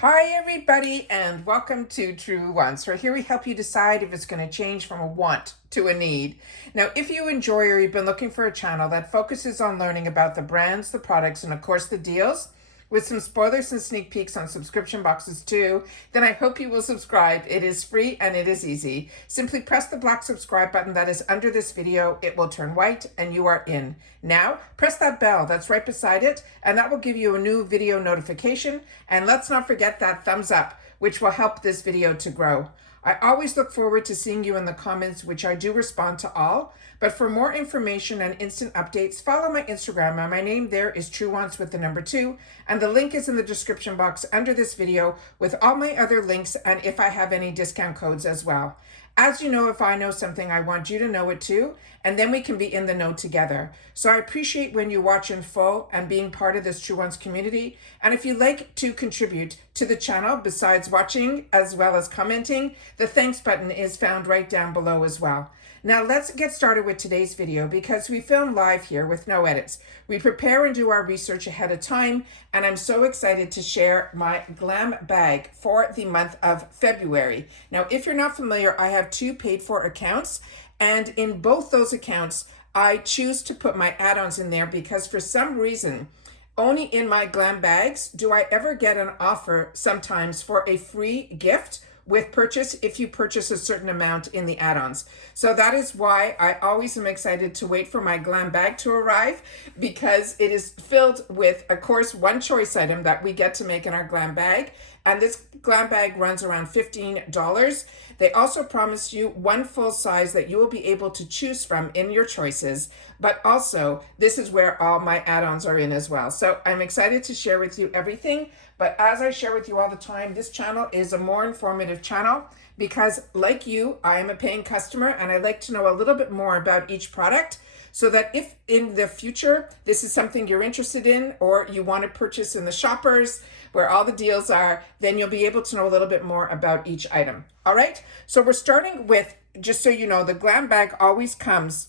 Hi everybody and welcome to Truewants, where here we help you decide if it's going to change from a want to a need. Now, if you enjoy or you've been looking for a channel that focuses on learning about the brands, the products, and of course the deals, with some spoilers and sneak peeks on subscription boxes too, then I hope you will subscribe. It is free and it is easy. Simply press the black subscribe button that is under this video. It will turn white and you are in. Now, press that bell that's right beside it and that will give you a new video notification. And let's not forget that thumbs up, which will help this video to grow. I always look forward to seeing you in the comments, which I do respond to all. But for more information and instant updates, follow my Instagram. And my name there is Truewants with the number 2. And the link is in the description box under this video with all my other links and if I have any discount codes as well. As you know, if I know something, I want you to know it too, and then we can be in the know together. So I appreciate when you watch in full and being part of this Truewants community. And if you'd like to contribute to the channel, besides watching as well as commenting, the thanks button is found right down below as well. Now let's get started with today's video because we film live here with no edits. We prepare and do our research ahead of time, and I'm so excited to share my Glam bag for the month of February. Now, if you're not familiar, I have 2 paid for accounts, and in both those accounts, I choose to put my add-ons in there because for some reason, only in my Glam bags do I ever get an offer sometimes for a free gift with purchase if you purchase a certain amount in the add-ons. So that is why I always am excited to wait for my Glam bag to arrive, because it is filled with, of course, one choice item that we get to make in our Glam bag. And this Glam bag runs around $15. They also promise you one full size that you will be able to choose from in your choices. But also, this is where all my add-ons are in as well. So I'm excited to share with you everything. But as I share with you all the time, this channel is a more informative channel because, like you, I am a paying customer and I like to know a little bit more about each product, so that if in the future this is something you're interested in or you want to purchase in the shoppers where all the deals are, then you'll be able to know a little bit more about each item. All right, so we're starting with, just so you know, the Glam bag always comes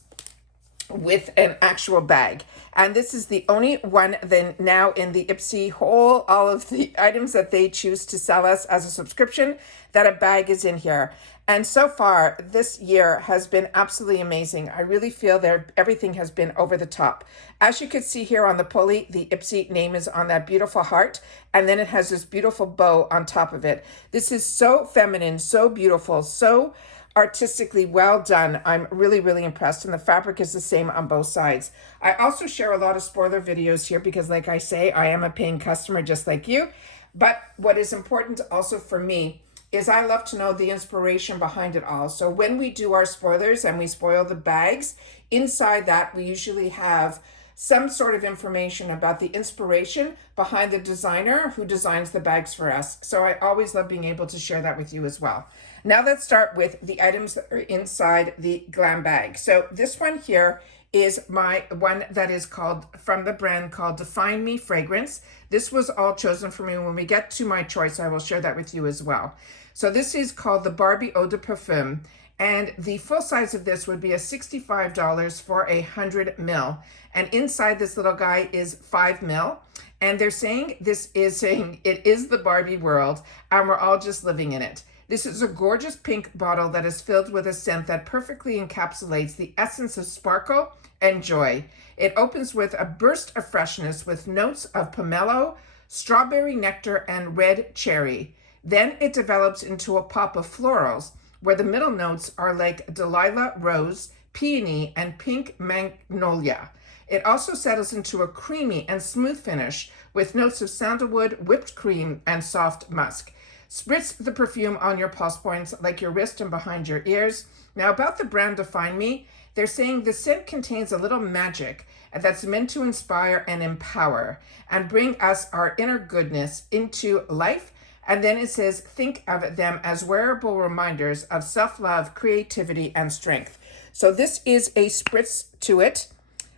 with an actual bag. And this is the only one then now in the IPSY whole, all of the items that they choose to sell us as a subscription, that a bag is in here. And so far, this year has been absolutely amazing. I really feel that everything has been over the top. As you can see here on the pulley, the IPSY name is on that beautiful heart, and then it has this beautiful bow on top of it. This is so feminine, so beautiful, so artistically well done. I'm really, really impressed, and the fabric is the same on both sides. I also share a lot of spoiler videos here because, like I say, I am a paying customer just like you. But what is important also for me is I love to know the inspiration behind it all. So when we do our spoilers and we spoil the bags, inside that we usually have some sort of information about the inspiration behind the designer who designs the bags for us. So I always love being able to share that with you as well. Now let's start with the items that are inside the Glam bag. So this one here is my one that is called, from the brand called Define Me Fragrance. This was all chosen for me. When we get to my choice, I will share that with you as well. So this is called the Barbie Eau de Parfum. And the full size of this would be a $65 for 100 ml. And inside this little guy is 5 ml. And they're saying it is the Barbie world and we're all just living in it. This is a gorgeous pink bottle that is filled with a scent that perfectly encapsulates the essence of sparkle and joy. It opens with a burst of freshness with notes of pomelo, strawberry nectar, and red cherry. Then it develops into a pop of florals, where the middle notes are like Delilah Rose, Peony, and Pink Magnolia. It also settles into a creamy and smooth finish with notes of sandalwood, whipped cream, and soft musk. Spritz the perfume on your pulse points like your wrist and behind your ears. Now about the brand Define Me, they're saying the scent contains a little magic that's meant to inspire and empower and bring us our inner goodness into life. And then it says, think of them as wearable reminders of self-love, creativity, and strength. So this is a spritz to it.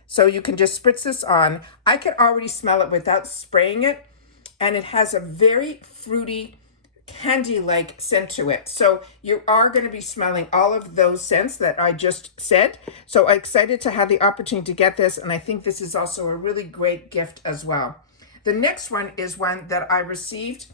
So you can just spritz this on. I could already smell it without spraying it. And it has a very fruity, candy-like scent to it. So you are going to be smelling all of those scents that I just said. So I'm excited to have the opportunity to get this. And I think this is also a really great gift as well. The next one is one that I received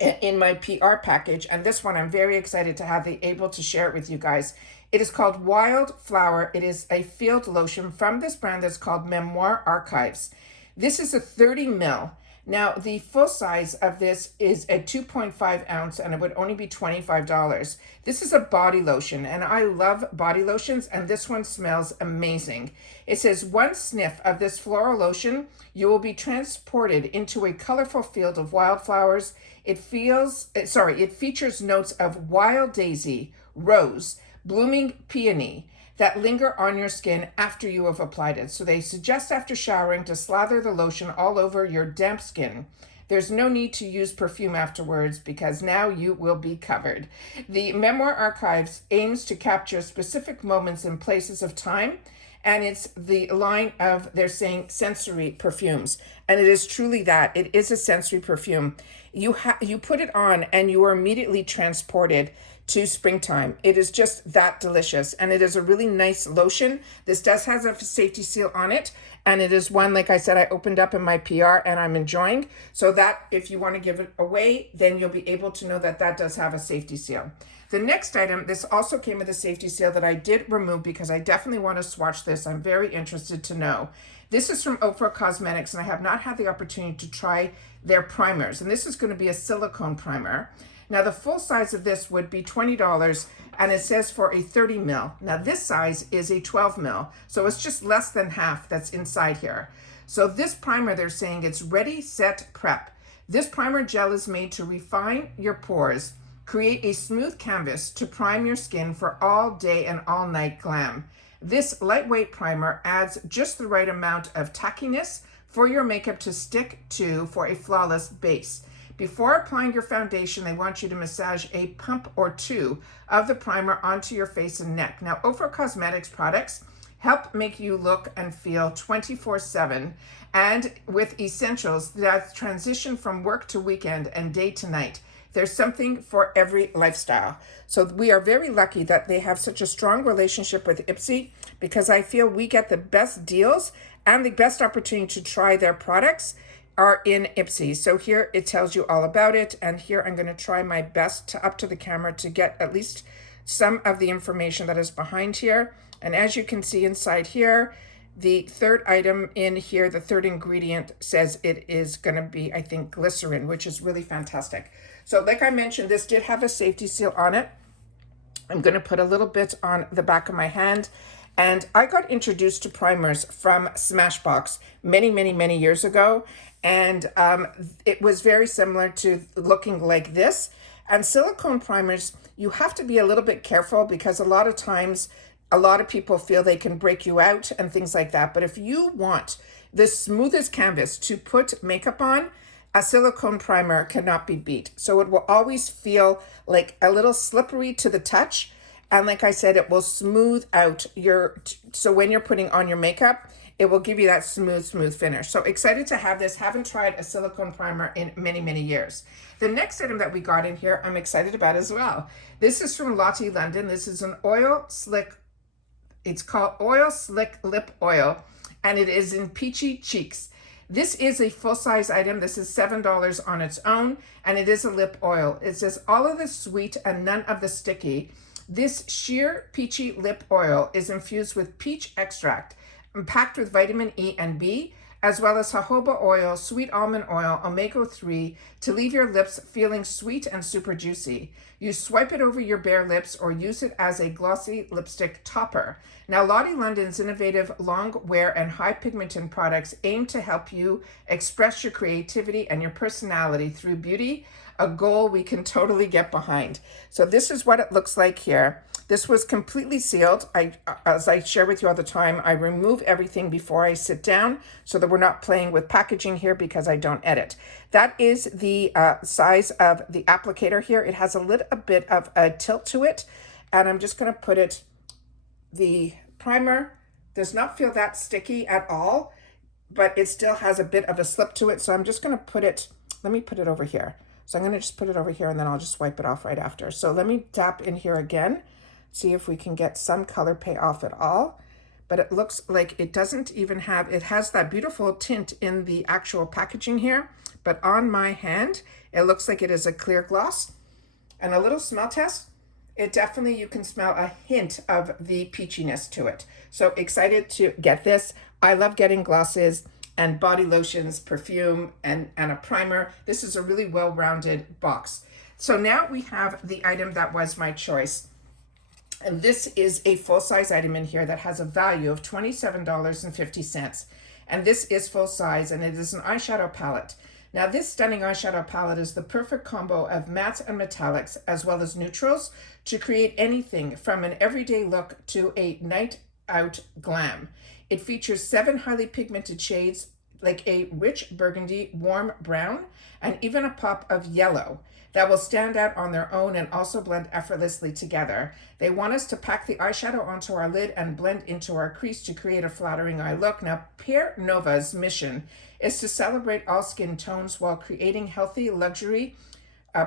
in my PR package, and this one I'm very excited to have the able to share it with you guys. It is called Wildflower. It is a field lotion from this brand that's called Memoir Archives. This is a 30 ml. Now, the full size of this is a 2.5 ounce, and it would only be $25. This is a body lotion, and I love body lotions, and this one smells amazing. It says, one sniff of this floral lotion, you will be transported into a colorful field of wildflowers. It features notes of wild daisy, rose, blooming peony that linger on your skin after you have applied it. So they suggest after showering to slather the lotion all over your damp skin. There's no need to use perfume afterwards because now you will be covered. The Memoir Archives aims to capture specific moments and places of time, and it's the line of, they're saying, sensory perfumes. And it is truly that. It is a sensory perfume. You put it on and you are immediately transported to springtime. It is just that delicious, and it is a really nice lotion. This does have a safety seal on it, and it is one, like I said, I opened up in my PR and I'm enjoying. So that if you want to give it away, then you'll be able to know that that does have a safety seal. The next item, this also came with a safety seal that I did remove because I definitely want to swatch this. I'm very interested to know. This is from Ofra Cosmetics, and I have not had the opportunity to try their primers, and this is going to be a silicone primer. Now, the full size of this would be $20, and it says for a 30 ml. Now, this size is a 12 ml, so it's just less than half that's inside here. So this primer, they're saying it's ready, set, prep. This primer gel is made to refine your pores, create a smooth canvas to prime your skin for all day and all night glam. This lightweight primer adds just the right amount of tackiness for your makeup to stick to for a flawless base. Before applying your foundation, they want you to massage a pump or two of the primer onto your face and neck. Now, Ofra Cosmetics products help make you look and feel 24/7, and with essentials that transition from work to weekend and day to night. There's something for every lifestyle. So we are very lucky that they have such a strong relationship with IPSY, because I feel we get the best deals and the best opportunity to try their products are in IPSY. So here it tells you all about it, and here I'm going to try my best to up to the camera to get at least some of the information that is behind here. And as you can see inside here, the third item in here, the third ingredient, says it is going to be, I think, glycerin, which is really fantastic. So like I mentioned, this did have a safety seal on it. I'm going to put a little bit on the back of my hand. And I got introduced to primers from Smashbox many years ago. And it was very similar to looking like this. And silicone primers, you have to be a little bit careful, because a lot of times, a lot of people feel they can break you out and things like that. But if you want the smoothest canvas to put makeup on, a silicone primer cannot be beat. So it will always feel like a little slippery to the touch. And like I said, it will smooth out so when you're putting on your makeup, it will give you that smooth finish. So excited to have this. Haven't tried a silicone primer in many years. The next item that we got in here, I'm excited about as well. This is from Lottie London. This is an oil slick, it's called Oil Slick Lip Oil, and it is in Peachy Cheeks. This is a full-size item. This is $7 on its own, and it is a lip oil. It says all of the sweet and none of the sticky. This sheer peachy lip oil is infused with peach extract and packed with vitamin E and B, as well as jojoba oil, sweet almond oil, omega-3 to leave your lips feeling sweet and super juicy. You swipe it over your bare lips or use it as a glossy lipstick topper. Now, Lottie London's innovative long wear and high pigmented products aim to help you express your creativity and your personality through beauty, a goal we can totally get behind. So this is what it looks like here. This was completely sealed. As I share with you all the time, I remove everything before I sit down so that we're not playing with packaging here, because I don't edit. That is the size of the applicator here. It has a little bit of a tilt to it, and I'm just going to put it, the primer does not feel that sticky at all, but it still has a bit of a slip to it. So I'm just going to put it, let me put it over here. So I'm going to just put it over here, and then I'll just wipe it off right after. So let me tap in here again, see if we can get some color payoff at all. But it looks like it doesn't even have, it has that beautiful tint in the actual packaging here, but on my hand, It looks like it is a clear gloss. And a little smell test. It definitely, you can smell a hint of the peachiness to it. So excited to get this. I love getting glosses and body lotions, perfume, and a primer. This is a really well-rounded box. So now we have the item that was my choice. And this is a full-size item in here that has a value of $27.50. And this is full size, and it is an eyeshadow palette. Now this stunning eyeshadow palette is the perfect combo of mattes and metallics as well as neutrals to create anything from an everyday look to a night out glam. It features 7 highly pigmented shades like a rich burgundy, warm brown, and even a pop of yellow that will stand out on their own and also blend effortlessly together. They want us to pack the eyeshadow onto our lid and blend into our crease to create a flattering eye look. Now, Pear Nova's mission is to celebrate all skin tones while creating healthy luxury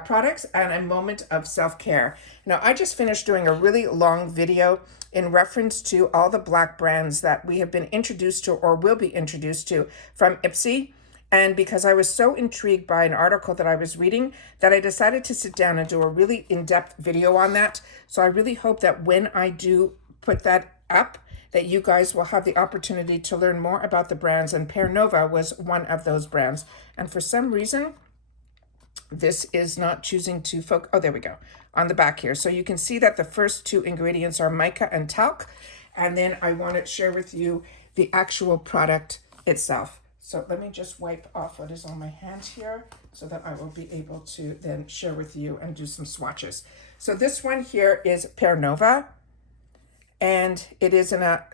products and a moment of self-care. Now, I just finished doing a really long video in reference to all the black brands that we have been introduced to or will be introduced to from IPSY. And because I was so intrigued by an article that I was reading that I decided to sit down and do a really in-depth video on that. So I really hope that when I do put that up, that you guys will have the opportunity to learn more about the brands. And Pear Nova was one of those brands. And for some reason, this is not choosing to focus. Oh, there we go, on the back here. So you can see that the first 2 ingredients are mica and talc. And then I want to share with you the actual product itself. So let me just wipe off what is on my hand here so that I will be able to then share with you and do some swatches. So this one here is Pear Nova, and it is in a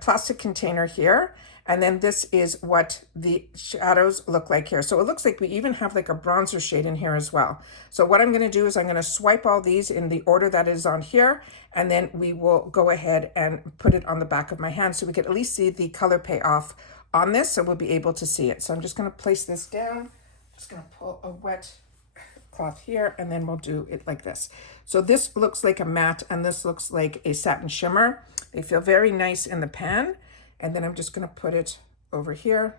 plastic container here. And then this is what the shadows look like here. So it looks like we even have like a bronzer shade in here as well. So what I'm going to do is I'm going to swipe all these in the order that is on here, and then we will go ahead and put it on the back of my hand so we can at least see the color payoff on this, so we'll be able to see it. So I'm just going to place this down. Just going to pull a wet cloth here, and then we'll do it like this. So this looks like a matte, and this looks like a satin shimmer. They feel very nice in the pan. And then I'm just going to put it over here,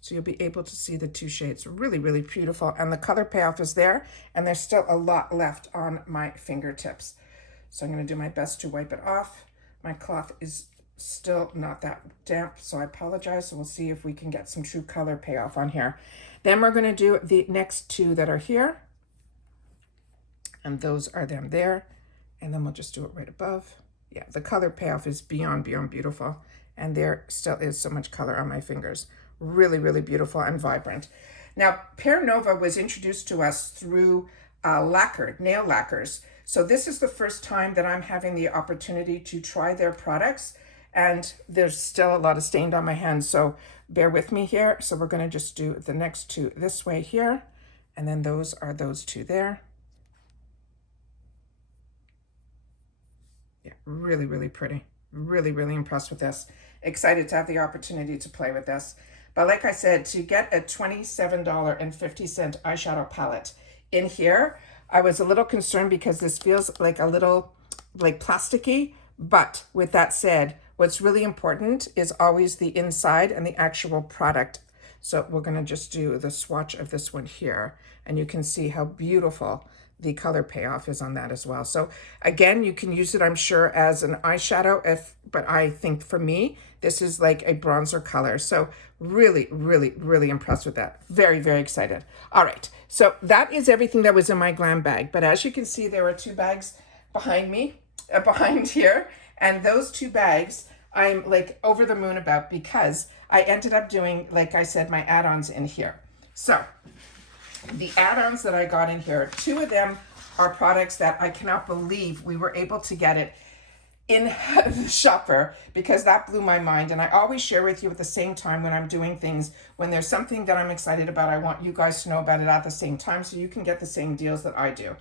so you'll be able to see the 2 shades. Really, really beautiful. And the color payoff is there, and there's still a lot left on my fingertips. So I'm going to do my best to wipe it off. My cloth is still not that damp, so I apologize. So we'll see if we can get some true color payoff on here. Then we're going to do the next 2 that are here, and those are them there. And then we'll just do it right above. Yeah, the color payoff is beyond beautiful, and there still is so much color on my fingers. Really, really beautiful and vibrant. Now, Pear Nova was introduced to us through nail lacquers. So this is the first time that I'm having the opportunity to try their products. And there's still a lot of stained on my hands, so bear with me here. So we're going to just do the next 2 this way here, and then those are those 2 there. Yeah, really, really pretty. Really, really impressed with this. Excited to have the opportunity to play with this. But like I said, to get a $27.50 eyeshadow palette in here, I was a little concerned because this feels like a little like plasticky. But with that said, what's really important is always the inside and the actual product. So we're going to just do the swatch of this one here, and you can see how beautiful the color payoff is on that as well. So again, you can use it, I'm sure, as an eyeshadow, but I think for me, this is like a bronzer color. So really, really, really impressed with that. Very, very excited. All right, so that is everything that was in my glam bag. But as you can see, there are 2 bags behind me, behind here, and those 2 bags I'm like over the moon about, because I ended up doing, like I said, my add-ons in here. So the add-ons that I got in here, 2 of them are products that I cannot believe we were able to get it in the shopper, because that blew my mind. And I always share with you at the same time when I'm doing things, when there's something that I'm excited about, I want you guys to know about it at the same time so you can get the same deals that I do.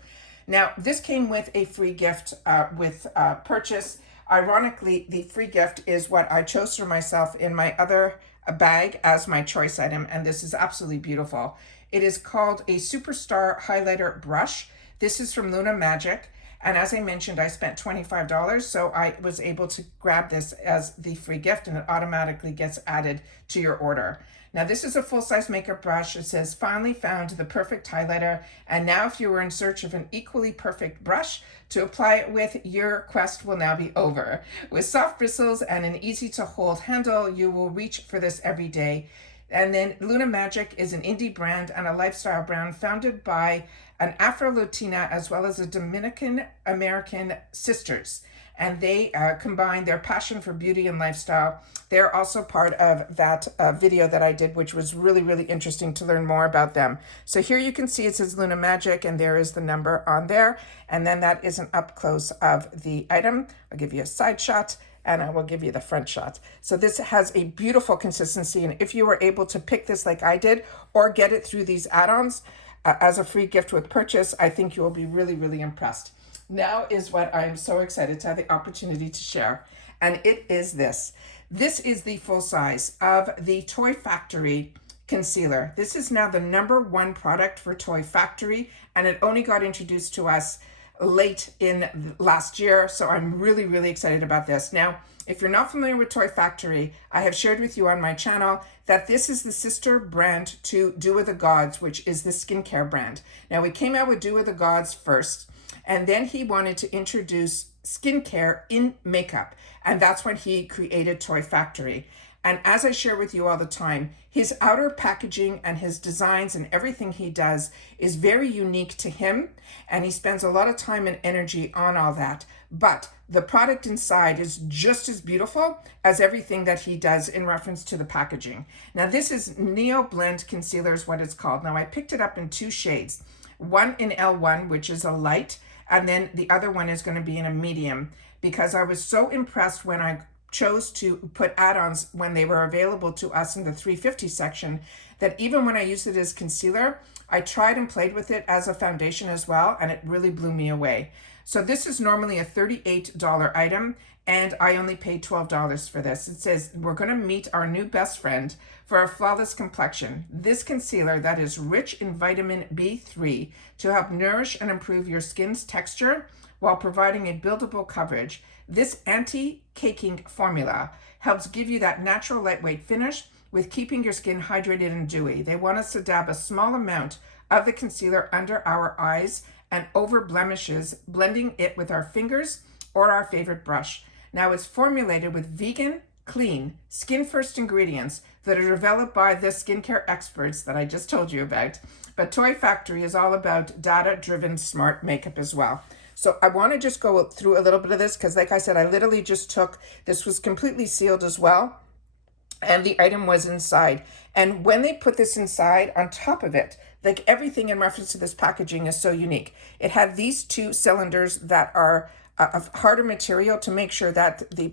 Now, this came with a free gift with purchase. Ironically, the free gift is what I chose for myself in my other bag as my choice item, and this is absolutely beautiful. It is called a Superstar Highlighter Brush. This is from Luna Magic, And as I mentioned, I spent $25, so I was able to grab this as the free gift, and it automatically gets added to your order. Now this is a full-size makeup brush. It says, finally found the perfect highlighter. And now if you were in search of an equally perfect brush to apply it with, your quest will now be over. With soft bristles and an easy to hold handle, you will reach for this every day. And then Luna Magic is an indie brand and a lifestyle brand founded by an Afro-Latina as well as a Dominican-American sisters. And they combine their passion for beauty and lifestyle. They're also part of that video that I did, which was really, really interesting to learn more about them. So here you can see it says Luna Magic, and there is the number on there. And then that is an up close of the item. I'll give you a side shot, and I will give you the front shot. So this has a beautiful consistency, and if you were able to pick this like I did, or get it through these add-ons as a free gift with purchase, I think you will be really, really impressed. Now is what I'm so excited to have the opportunity to share, and it is this. This is the full size of the Toy Factory concealer. This is now the #1 product for Toy Factory, and it only got introduced to us late in last year, so I'm really, really excited about this. Now, if you're not familiar with Toy Factory, I have shared with you on my channel that this is the sister brand to Do With The Gods, which is the skincare brand. Now, we came out with Do With The Gods first, and then he wanted to introduce skincare in makeup, and that's when he created Toy Factory. And as I share with you all the time, his outer packaging and his designs and everything he does is very unique to him, and he spends a lot of time and energy on all that. But the product inside is just as beautiful as everything that he does in reference to the packaging. Now this is Neo Blend Concealer is what it's called. Now I picked it up in 2 shades. One in L1, which is a light, and then the other one is going to be in a medium, because I was so impressed when I chose to put add-ons when they were available to us in the 350 section, that even when I used it as concealer, I tried and played with it as a foundation as well, and it really blew me away. So this is normally a $38 item, and I only paid $12 for this. It says, we're going to meet our new best friend for a flawless complexion. This concealer that is rich in vitamin B3 to help nourish and improve your skin's texture while providing a buildable coverage. This anti-caking formula helps give you that natural lightweight finish with keeping your skin hydrated and dewy. They want us to dab a small amount of the concealer under our eyes and over blemishes, blending it with our fingers or our favorite brush. Now it's formulated with vegan, clean, skin-first ingredients that are developed by the skincare experts that I just told you about. But Toy Factory is all about data-driven smart makeup as well. So I want to just go through a little bit of this because, like I said, I literally just took, this was completely sealed as well, and the item was inside. And when they put this inside, on top of it, like everything in reference to this packaging is so unique. It had these 2 cylinders that are of harder material to make sure that the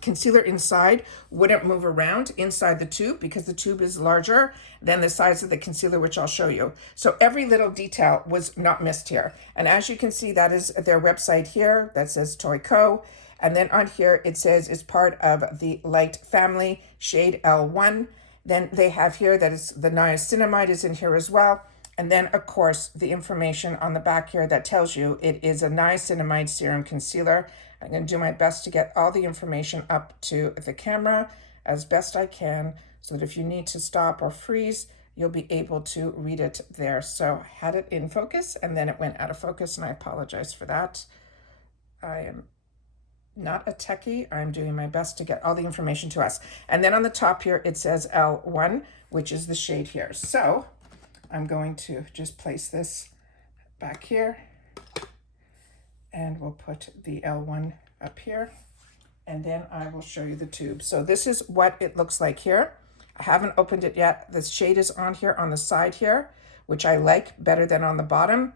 concealer inside wouldn't move around inside the tube, because the tube is larger than the size of the concealer, which I'll show you. So every little detail was not missed here. And as you can see, that is their website here that says Toy Co. And then on here, it says it's part of the Light family, shade L1. Then they have here that it's the niacinamide is in here as well. And then, of course, the information on the back here that tells you it is a niacinamide serum concealer. I'm going to do my best to get all the information up to the camera as best I can, so that if you need to stop or freeze, you'll be able to read it there. So I had it in focus, and then it went out of focus, and I apologize for that. I am not a techie. I'm doing my best to get all the information to us. And then on the top here, it says L1, which is the shade here. So I'm going to just place this back here, and we'll put the L1 up here, and then I will show you the tube. So this is what it looks like here. I haven't opened it yet. The shade is on here on the side here, which I like better than on the bottom.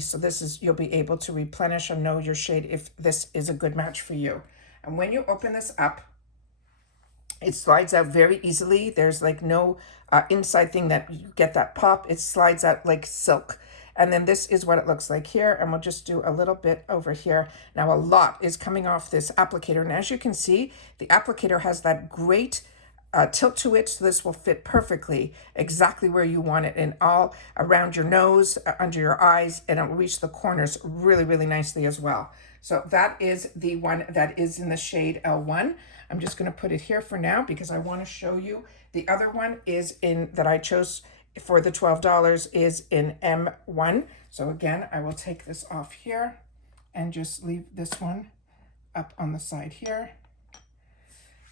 So this is, you'll be able to replenish and know your shade if this is a good match for you. And when you open this up, it slides out very easily. There's like no inside thing that you get that pop. It slides out like silk. And then this is what it looks like here. And we'll just do a little bit over here. Now a lot is coming off this applicator. And as you can see, the applicator has that great tilt to it, so this will fit perfectly exactly where you want it, and all around your nose, under your eyes, and it will reach the corners really, really nicely as well. So that is the one that is in the shade L1. I'm just going to put it here for now because I want to show you the other one is in that I chose for the $12 is in M1. So again, I will take this off here and just leave this one up on the side here.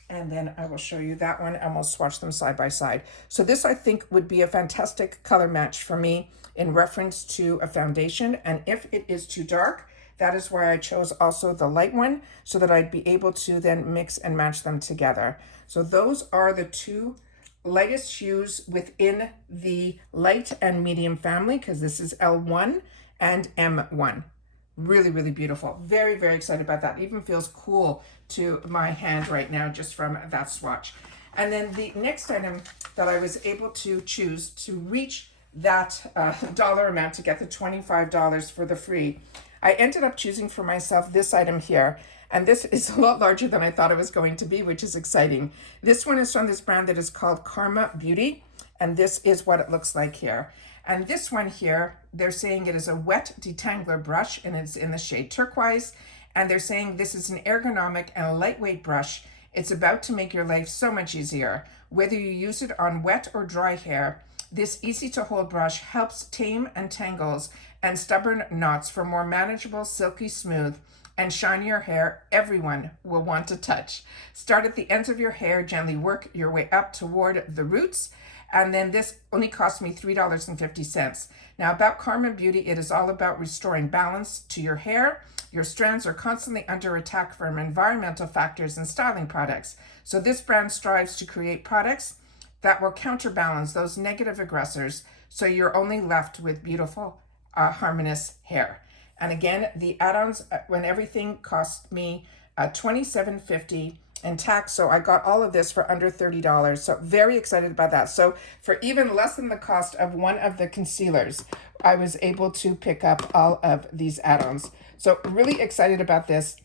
And then I will show you that one and we'll swatch them side by side. So this I think would be a fantastic color match for me in reference to a foundation. And if it is too dark, that is why I chose also the light one, so that I'd be able to then mix and match them together. So those are the two lightest hues within the light and medium family, because this is L1 and M1. Really, really beautiful. Very, very excited about that. It even feels cool to my hand right now just from that swatch. And then the next item that I was able to choose to reach that dollar amount to get the $25 for the free, I ended up choosing for myself this item here. And this is a lot larger than I thought it was going to be, which is exciting. This one is from this brand that is called Karma Beauty. And this is what it looks like here. And this one here, they're saying it is a wet detangler brush, and it's in the shade turquoise. And they're saying this is an ergonomic and a lightweight brush. It's about to make your life so much easier. Whether you use it on wet or dry hair, this easy to hold brush helps tame and tangles and stubborn knots for more manageable, silky smooth and shinier hair everyone will want to touch. Start at the ends of your hair, gently work your way up toward the roots. And then this only cost me $3.50. Now about Karma Beauty, it is all about restoring balance to your hair. Your strands are constantly under attack from environmental factors and styling products. So this brand strives to create products that will counterbalance those negative aggressors, so you're only left with beautiful, harmonious hair. And again, the add-ons, when everything cost me $27.50 and tax, so I got all of this for under $30. So very excited about that. So for even less than the cost of one of the concealers, I was able to pick up all of these add-ons. So really excited about this.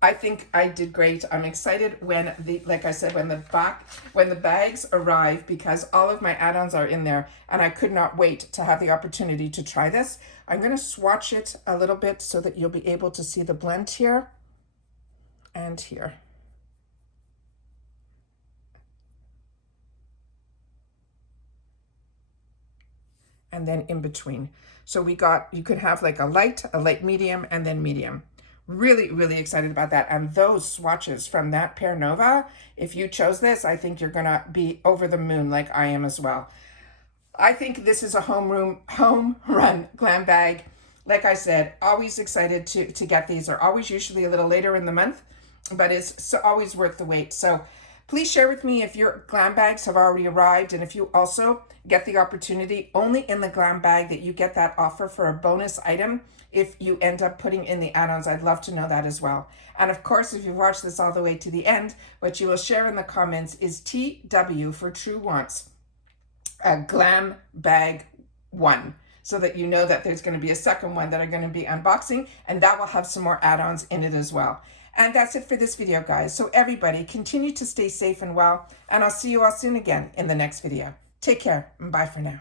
I think I did great. I'm excited when like I said, when the bags arrive, because all of my add-ons are in there, and I could not wait to have the opportunity to try this. I'm going to swatch it a little bit so that you'll be able to see the blend here and here. And then in between. So you could have like a light medium, and then medium. Really, really excited about that. And those swatches from that Pair Nova, if you chose this, I think you're gonna be over the moon like I am as well. I think this is a home run glam bag. Like I said, always excited to get these. They're always usually a little later in the month, but it's always worth the wait. So please share with me if your glam bags have already arrived, and if you also get the opportunity only in the glam bag that you get that offer for a bonus item. If you end up putting in the add-ons, I'd love to know that as well. And of course, if you've watched this all the way to the end, what you will share in the comments is TW for Truewants, a Glam Bag 1, so that you know that there's going to be a second one that I'm going to be unboxing, and that will have some more add-ons in it as well. And that's it for this video, guys. So everybody, continue to stay safe and well, and I'll see you all soon again in the next video. Take care, and bye for now.